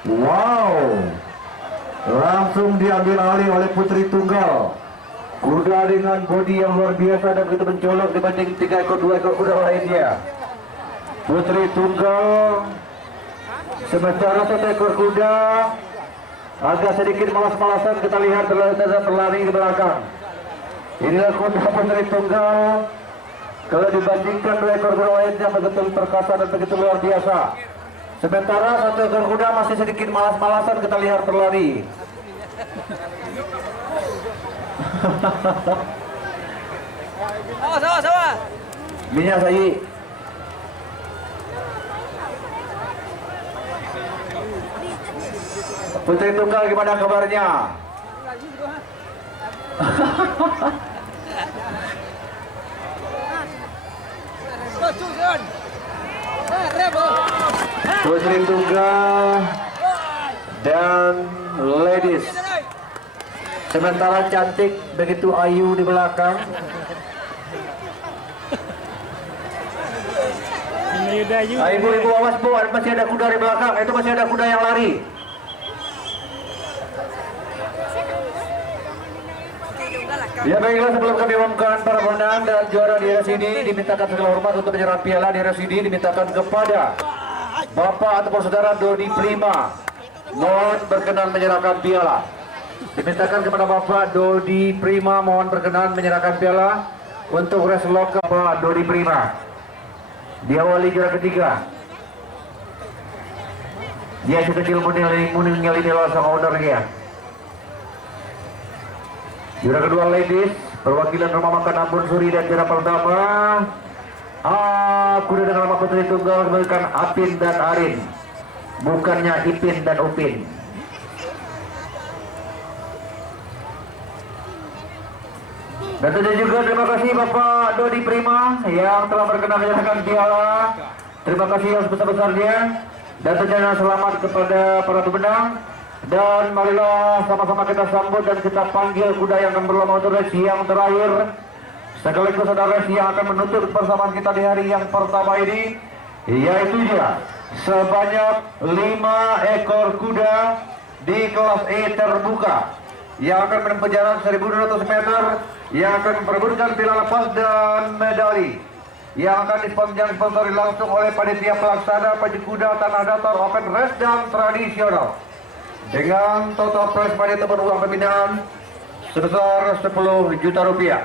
Wow, langsung diambil alih oleh putri tunggal. Kuda dengan bodi yang luar biasa dan begitu mencolok dibanding 3 ekor 2 ekor kuda lainnya. Putri tunggal, sementara 1 ekor kuda agak sedikit malas-malasan, kita lihat berlari ke belakang. Inilah kuda putri tunggal. Kalau dibandingkan 2 ekor kuda lainnya begitu perkasa dan begitu luar biasa. Sementara 1 ekor kuda masih sedikit malas-malasan, kita lihat berlari. Sama. Minyak sayi. Putri tunggal gimana kabarnya? Putri tunggal dan ladies. Sementara cantik begitu ayu di belakang. Ibu-ibu awas bu, masih ada kuda di belakang. Itu masih ada kuda yang lari. Ya baiklah, sebelum kami umumkan para pemenang dan juara di RS ini, dimintakan segala hormat untuk menyerah piala di RS ini dimintakan kepada Bapak ataupun Saudara Dodi Prima. Mohon berkenan menyerahkan piala. Dimintakan kepada Bapak Dodi Prima, mohon berkenan menyerahkan piala untuk race lokal Bapak Dodi Prima. Diawali juara ketiga. Dia sekecil meninggal ini langsung order ya. Juara kedua ladies, perwakilan rumah makan Ambon Suri dan juara pertama kuda dengan nama putri tunggal memberikan Apin dan Arin, bukannya Ipin dan Upin. Dan tentu juga terima kasih Bapak Dodi Prima yang telah berkenan menyerahkan piala. Terima kasih yang sebesar-besarnya. Dan tentunya selamat kepada para pemenang. Dan marilah sama-sama kita sambut dan kita panggil kuda yang akan berlomba untuk race yang terakhir. Sekaligus ada race yang akan menutup persamaan kita di hari yang pertama ini, yaitu dia sebanyak 5 ekor kuda di kelas E terbuka yang akan menempuh jarak 1.200 meter, yang akan memperebutkan piala lepas dan medali, yang akan disponsori langsung oleh panitia pelaksana Pacu Kuda Tanah Datar Open Race dan Tradisional dengan total prize money ataupun uang pembinaan sebesar 10 juta rupiah.